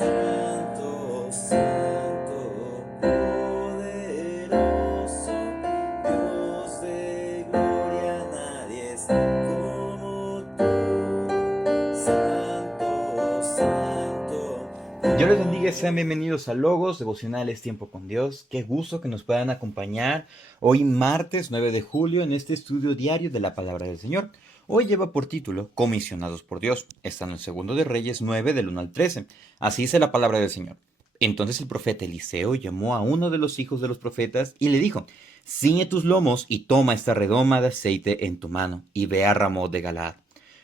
Santo, santo, poderoso, Dios de gloria, nadie es como tú. Santo, santo, Dios les bendiga y sean bienvenidos a Logos Devocionales Tiempo con Dios. Qué gusto que nos puedan acompañar hoy martes 9 de julio en este estudio diario de la Palabra del Señor. Hoy lleva por título Comisionados por Dios. Está en el segundo de Reyes 9 del 1 al 13. Así dice la Palabra del Señor. Entonces el profeta Eliseo llamó a uno de los hijos de los profetas y le dijo: Ciñe tus lomos y toma esta redoma de aceite en tu mano y ve a Ramot de Galaad.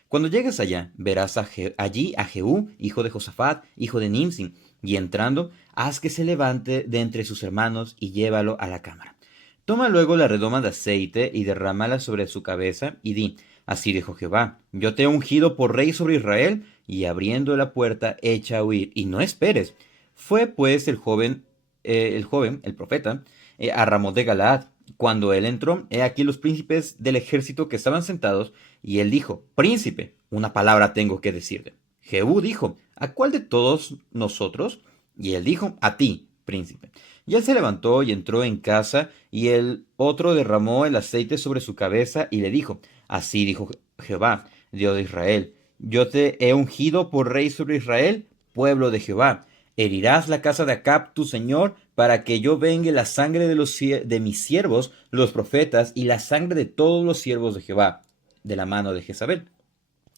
Cuando llegues allá, verás allí a Jehú, hijo de Josafat, hijo de Nimsi, y entrando, haz que se levante de entre sus hermanos y llévalo a la cámara. Toma luego la redoma de aceite y derrámala sobre su cabeza y di: Así dijo Jehová, yo te he ungido por rey sobre Israel, y abriendo la puerta echa a huir, y no esperes. Fue pues el profeta, a Ramot de Galaad. Cuando él entró, he aquí los príncipes del ejército que estaban sentados, y él dijo: Príncipe, una palabra tengo que decirte. Jehú dijo: ¿A cuál de todos nosotros? Y él dijo: A ti, príncipe. Y él se levantó y entró en casa, y el otro derramó el aceite sobre su cabeza y le dijo: Así dijo Jehová, Dios de Israel, yo te he ungido por rey sobre Israel, pueblo de Jehová. Herirás la casa de Acab tu señor, para que yo vengue la sangre de mis siervos, los profetas, y la sangre de todos los siervos de Jehová, de la mano de Jezabel.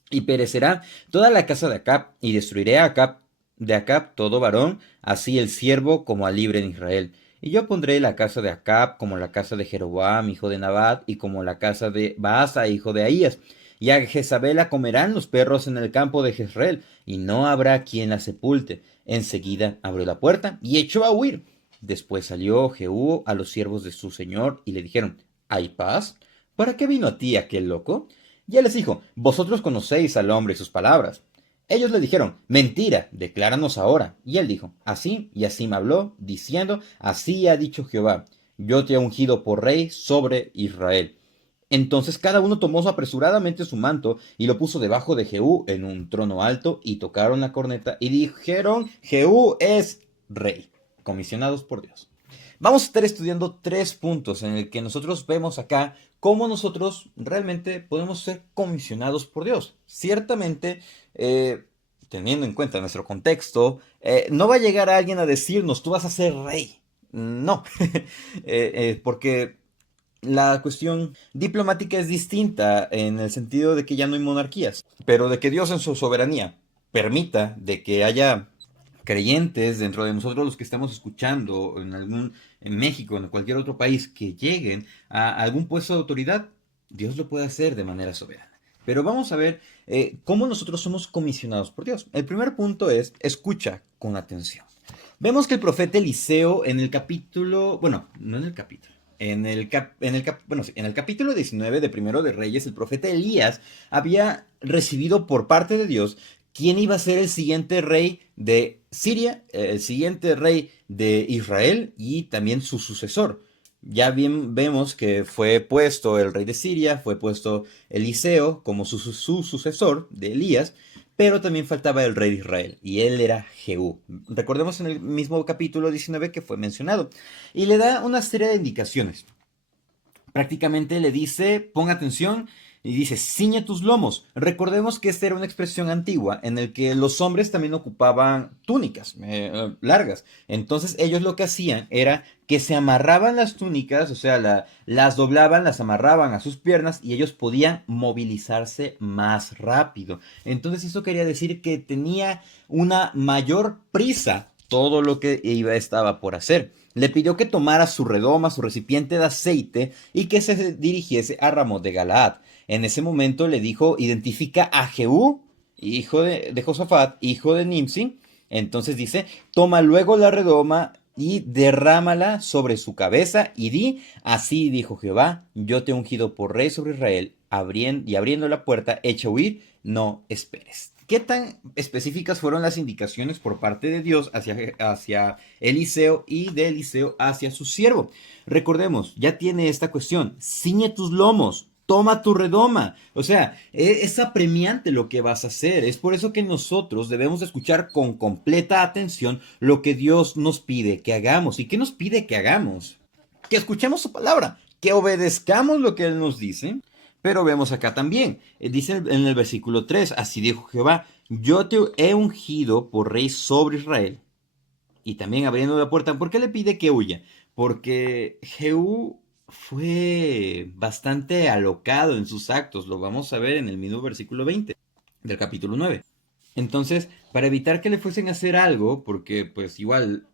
Y perecerá toda la casa de Acab, y destruiré a Acab, de Acab todo varón, así el siervo como al libre en Israel. Y yo pondré la casa de Acab como la casa de Jeroboam, hijo de Nabat, y como la casa de Baasa, hijo de Ahías. Y a Jezabel la comerán los perros en el campo de Jezreel, y no habrá quien la sepulte. Enseguida abrió la puerta y echó a huir. Después salió Jehú a los siervos de su señor, y le dijeron: ¿Hay paz? ¿Para qué vino a ti aquel loco? Y él les dijo: Vosotros conocéis al hombre y sus palabras. Ellos le dijeron: Mentira, decláranos ahora. Y él dijo: Así y así me habló, diciendo: Así ha dicho Jehová, yo te he ungido por rey sobre Israel. Entonces cada uno tomó apresuradamente su manto y lo puso debajo de Jehú en un trono alto, y tocaron la corneta y dijeron: Jehú es rey, comisionados por Dios. Vamos a estar estudiando 3 puntos en el que nosotros vemos acá cómo nosotros realmente podemos ser comisionados por Dios. Ciertamente, teniendo en cuenta nuestro contexto, no va a llegar alguien a decirnos: tú vas a ser rey. No, porque la cuestión diplomática es distinta en el sentido de que ya no hay monarquías, pero de que Dios en su soberanía permita de que haya creyentes dentro de nosotros, los que estamos escuchando en México, en cualquier otro país, que lleguen a algún puesto de autoridad. Dios lo puede hacer de manera soberana. Pero vamos a ver cómo nosotros somos comisionados por Dios. El primer punto es: escucha con atención. Vemos que el profeta Eliseo en el capítulo, bueno, no en el capítulo, en el capítulo 19 de Primero de Reyes, el profeta Elías había recibido por parte de Dios quién iba a ser el siguiente rey de Siria, el siguiente rey de Israel y también su sucesor. Ya bien vemos que fue puesto el rey de Siria, fue puesto Eliseo como su sucesor de Elías, pero también faltaba el rey de Israel, y él era Jehú. Recordemos en el mismo capítulo 19 que fue mencionado. Y le da una serie de indicaciones. Prácticamente le dice: pon atención, y dice: ciñe tus lomos. Recordemos que esta era una expresión antigua en el que los hombres también ocupaban túnicas largas. Entonces ellos lo que hacían era que se amarraban las túnicas, o sea, las doblaban, las amarraban a sus piernas, y ellos podían movilizarse más rápido. Entonces eso quería decir que tenía una mayor prisa todo lo que estaba por hacer. Le pidió que tomara su redoma, su recipiente de aceite, y que se dirigiese a Ramot de Galaad. En ese momento le dijo: identifica a Jehú, hijo de Josafat, hijo de Nimsi. Entonces dice: toma luego la redoma y derrámala sobre su cabeza y di: así dijo Jehová, yo te he ungido por rey sobre Israel. Y abriendo la puerta, echa a huir, no esperes. ¿Qué tan específicas fueron las indicaciones por parte de Dios hacia Eliseo, y de Eliseo hacia su siervo? Recordemos, ya tiene esta cuestión: ciñe tus lomos. toma tu redoma. O sea, es apremiante lo que vas a hacer. Es por eso que nosotros debemos escuchar con completa atención lo que Dios nos pide que hagamos. ¿Y qué nos pide que hagamos? Que escuchemos su palabra, que obedezcamos lo que Él nos dice. Pero vemos acá también, dice en el versículo 3, así dijo Jehová, yo te he ungido por rey sobre Israel. Y también abriendo la puerta, ¿por qué le pide que huya? Porque Jehú fue bastante alocado en sus actos, lo vamos a ver en el mismo versículo 20 del capítulo 9. Entonces, para evitar que le fuesen a hacer algo, porque pues igual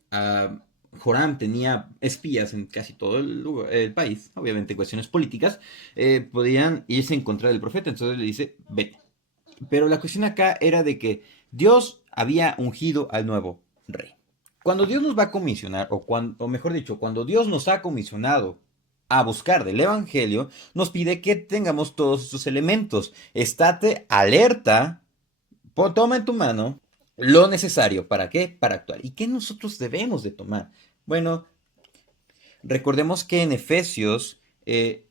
Joram tenía espías en casi todo el país, obviamente cuestiones políticas, podían irse en contra del profeta, entonces le dice, vete. Pero la cuestión acá era de que Dios había ungido al nuevo rey. Cuando Dios nos va a comisionar, o mejor dicho, cuando Dios nos ha comisionado a buscar del Evangelio, nos pide que tengamos todos estos elementos. Estate alerta, toma en tu mano lo necesario. ¿Para qué? Para actuar. ¿Y qué nosotros debemos de tomar? Bueno, recordemos que en Efesios el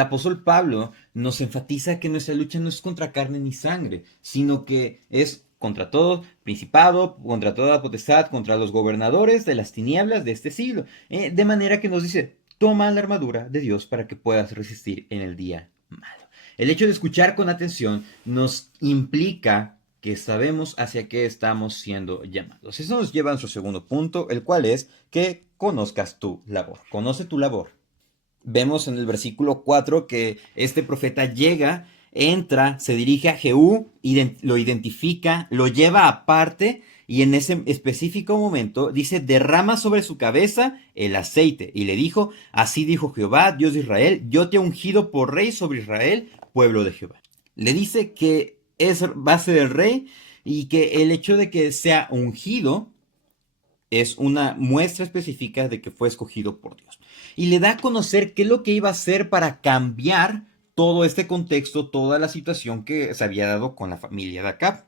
apóstol Pablo nos enfatiza que nuestra lucha no es contra carne ni sangre, sino que es contra todo principado, contra toda potestad, contra los gobernadores de las tinieblas de este siglo. De manera que nos dice, toma la armadura de Dios para que puedas resistir en el día malo. El hecho de escuchar con atención nos implica que sabemos hacia qué estamos siendo llamados. Eso nos lleva a nuestro segundo punto, el cual es que conozcas tu labor. Conoce tu labor. Vemos en el versículo 4 que este profeta llega, entra, se dirige a Jehú, lo identifica, lo lleva aparte y en ese específico momento dice, derrama sobre su cabeza el aceite. Y le dijo, así dijo Jehová, Dios de Israel, yo te he ungido por rey sobre Israel, pueblo de Jehová. Le dice que va a ser el rey y que el hecho de que sea ungido es una muestra específica de que fue escogido por Dios. Y le da a conocer qué es lo que iba a hacer para cambiar todo este contexto, toda la situación que se había dado con la familia de Acab.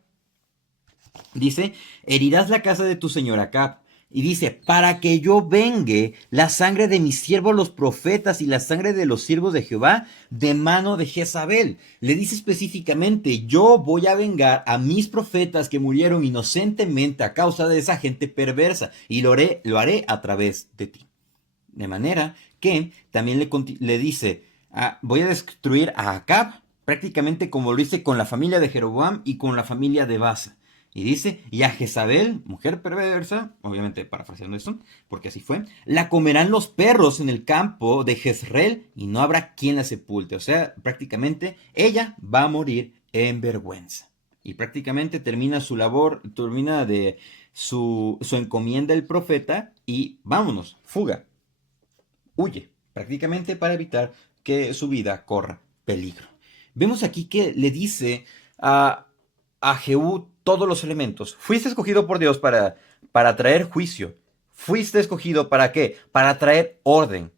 Dice, herirás la casa de tu señor Acab. Y dice, para que yo vengue la sangre de mis siervos los profetas y la sangre de los siervos de Jehová de mano de Jezabel. Le dice específicamente, yo voy a vengar a mis profetas que murieron inocentemente a causa de esa gente perversa y lo haré a través de ti. De manera que también le dice, voy a destruir a Acab prácticamente como lo hice con la familia de Jeroboam y con la familia de Baasa. Y dice, y a Jezabel, mujer perversa, obviamente parafraseando esto, porque así fue, la comerán los perros en el campo de Jezreel y no habrá quien la sepulte. O sea, prácticamente ella va a morir en vergüenza. Y prácticamente termina su labor, termina de su encomienda el profeta y vámonos, fuga, huye, prácticamente para evitar que su vida corra peligro. Vemos aquí que le dice a Jehú todos los elementos. Fuiste escogido por Dios para traer juicio. Fuiste escogido ¿para qué? Para traer orden.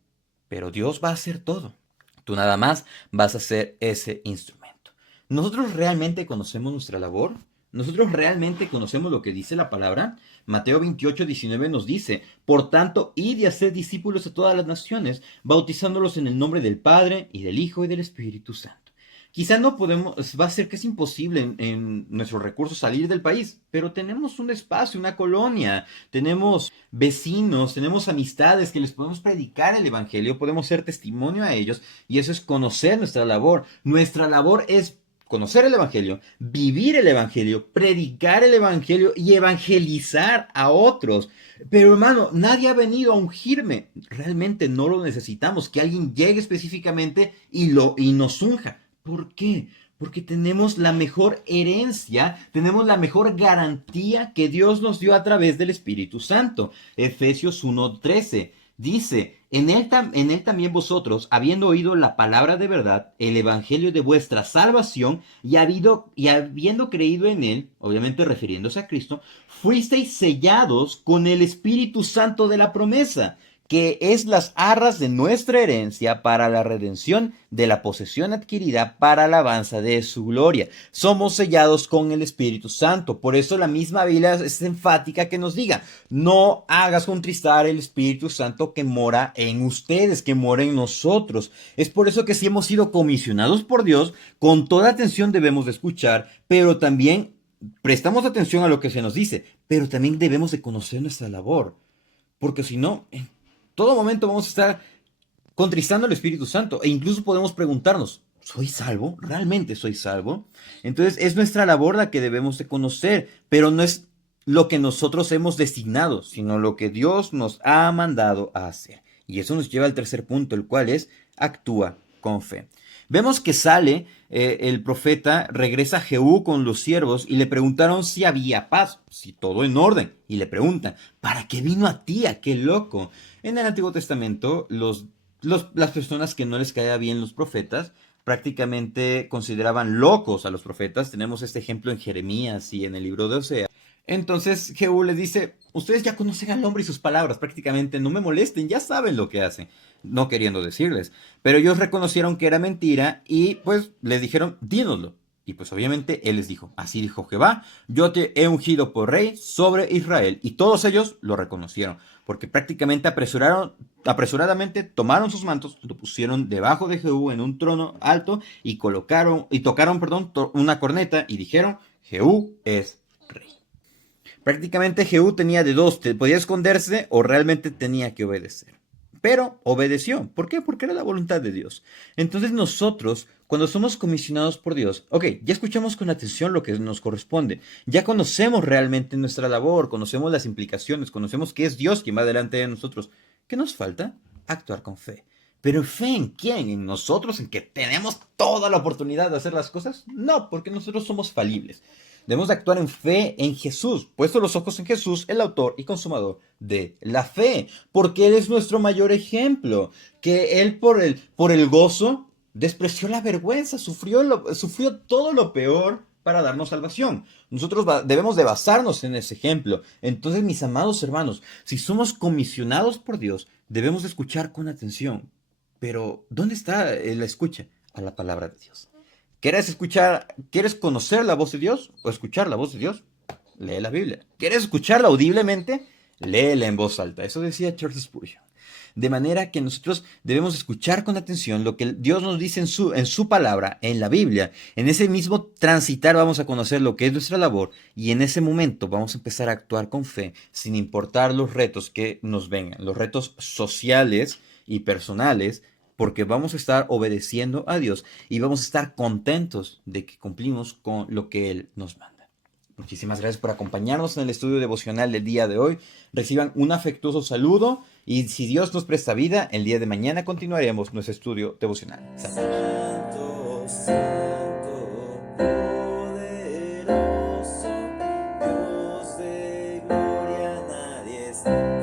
Pero Dios va a hacer todo. Tú nada más vas a ser ese instrumento. ¿Nosotros realmente conocemos nuestra labor? ¿Nosotros realmente conocemos lo que dice la palabra? Mateo 28:19 nos dice, por tanto, id y haced discípulos a todas las naciones, bautizándolos en el nombre del Padre, y del Hijo, y del Espíritu Santo. Quizá no podemos, va a ser que es imposible en nuestros recursos salir del país, pero tenemos un espacio, una colonia, tenemos vecinos, tenemos amistades que les podemos predicar el Evangelio, podemos ser testimonio a ellos, y eso es conocer nuestra labor. Nuestra labor es conocer el Evangelio, vivir el Evangelio, predicar el Evangelio y evangelizar a otros. Pero hermano, nadie ha venido a ungirme. Realmente no lo necesitamos, que alguien llegue específicamente y nos unja. ¿Por qué? Porque tenemos la mejor herencia, tenemos la mejor garantía que Dios nos dio a través del Espíritu Santo. Efesios 1:13 dice, en él también vosotros, habiendo oído la palabra de verdad, el evangelio de vuestra salvación, y habiendo creído en él, obviamente refiriéndose a Cristo, fuisteis sellados con el Espíritu Santo de la promesa, que es las arras de nuestra herencia para la redención de la posesión adquirida para alabanza de su gloria. Somos sellados con el Espíritu Santo. Por eso la misma Biblia es enfática que nos diga, no hagas contristar el Espíritu Santo que mora en ustedes, que mora en nosotros. Es por eso que si hemos sido comisionados por Dios, con toda atención debemos de escuchar, pero también prestamos atención a lo que se nos dice, pero también debemos de conocer nuestra labor. Porque si no, en todo momento vamos a estar contristando al Espíritu Santo. E incluso podemos preguntarnos, ¿soy salvo? ¿Realmente soy salvo? Entonces es nuestra labor la que debemos de conocer, pero no es lo que nosotros hemos designado, sino lo que Dios nos ha mandado a hacer. Y eso nos lleva al tercer punto, el cual es actúa con fe. Vemos que sale el profeta, regresa a Jehú con los siervos y le preguntaron si había paz, si todo en orden. Y le preguntan, ¿para qué vino a ti aquel loco? En el Antiguo Testamento, las personas que no les caía bien los profetas prácticamente consideraban locos a los profetas. Tenemos este ejemplo en Jeremías y en el libro de Osea. Entonces Jehú les dice, ustedes ya conocen al hombre y sus palabras, prácticamente no me molesten, ya saben lo que hacen, no queriendo decirles. Pero ellos reconocieron que era mentira y pues les dijeron, dínoslo. Y pues obviamente él les dijo, así dijo Jehová, yo te he ungido por rey sobre Israel. Y todos ellos lo reconocieron, porque prácticamente apresuradamente tomaron sus mantos, lo pusieron debajo de Jehú en un trono alto y tocaron, una corneta y dijeron, Jehú es rey. Prácticamente Jehú tenía de dos, podía esconderse o realmente tenía que obedecer. Pero obedeció. ¿Por qué? Porque era la voluntad de Dios. Entonces nosotros, cuando somos comisionados por Dios, ok, ya escuchamos con atención lo que nos corresponde, ya conocemos realmente nuestra labor, conocemos las implicaciones, conocemos que es Dios quien va delante de nosotros. ¿Qué nos falta? Actuar con fe. ¿Pero fe en quién? ¿En nosotros? ¿En que tenemos toda la oportunidad de hacer las cosas? No, porque nosotros somos falibles. Debemos de actuar en fe en Jesús, puesto los ojos en Jesús, el autor y consumador de la fe, porque Él es nuestro mayor ejemplo, que Él por el gozo despreció la vergüenza, sufrió todo lo peor para darnos salvación. Nosotros debemos de basarnos en ese ejemplo. Entonces, mis amados hermanos, si somos comisionados por Dios, debemos de escuchar con atención. Pero, ¿dónde está la escucha? A la palabra de Dios. ¿Quieres conocer la voz de Dios o escuchar la voz de Dios? Lee la Biblia. ¿Quieres escucharla audiblemente? Léela en voz alta. Eso decía Charles Spurgeon. De manera que nosotros debemos escuchar con atención lo que Dios nos dice en su palabra, en la Biblia. En ese mismo transitar vamos a conocer lo que es nuestra labor y en ese momento vamos a empezar a actuar con fe, sin importar los retos que nos vengan, los retos sociales y personales, porque vamos a estar obedeciendo a Dios y vamos a estar contentos de que cumplimos con lo que Él nos manda. Muchísimas gracias por acompañarnos en el estudio devocional del día de hoy. Reciban un afectuoso saludo y si Dios nos presta vida, el día de mañana continuaremos nuestro estudio devocional. Santo, santo, poderoso, Dios de gloria, nadie está